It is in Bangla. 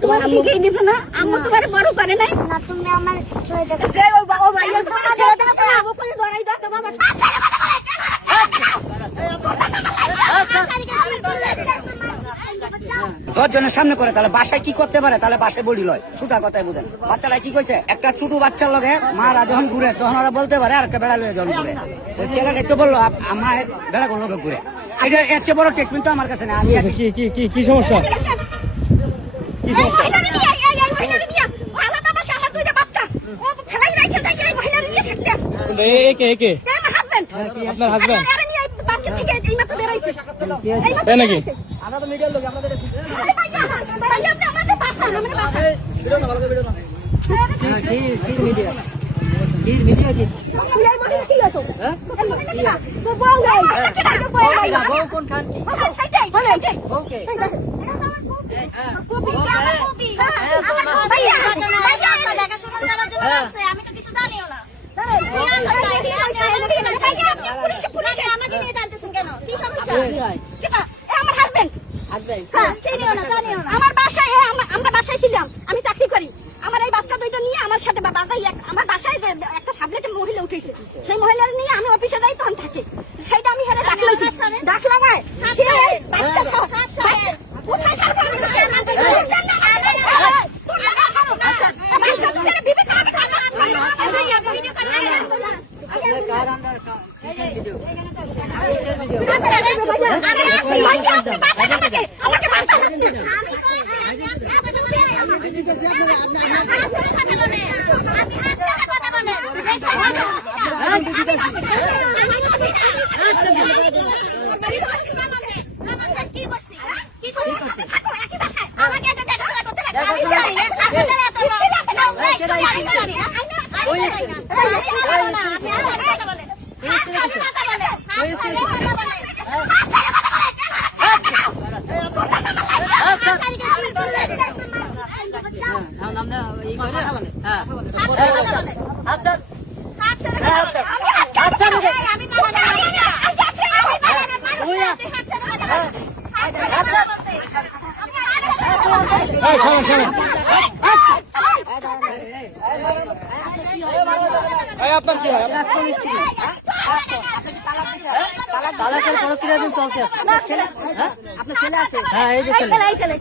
তোমার শিখেই দিবে না, আম্মু তোমার বড় করে নাই না, তুমি আমার দশজনের সামনে করে তাহলে বাসায় কি করতে পারে, তাহলে বাসায় বলি লয় সুতা কথায় বুঝেন। বাচ্চারা কি কইছে, একটা ছোট বাচ্চার লগে মারা যখন ঘুরে তখন ওরা বলতে পারে আর একটা বেড়া লয়ে যখন ঘুরে, ছেলেটা তো বললো আমার বেড়া কোন লোকে ঘুরে। এটা এর চেয়ে বড় ট্রিটমেন্ট তো আমার কাছে না। আমি কি সমস্যা? আপনার হাজবেন্ড নাকি? আমি তো কিছু জানিও না। আমার বাসায় আমরা বাসায় ছিলাম, আমি চাকরি করি। আমার এই বাচ্চা দুইটা নিয়ে আমার সাথে আমার বাসায় একটা সাবলেটে মহিলা উঠেছে, সেই মহিলা নিয়ে আমি অফিসে যাই তখন থাকে, সেইটা আমি হেরে ডাকলাম বাচ্চা সব আপনার কি হয়? তালাকের কোনো কিরাদিন চলতে আছে? আপনার ছেলে আছে? হ্যাঁ, এই যে ছেলে।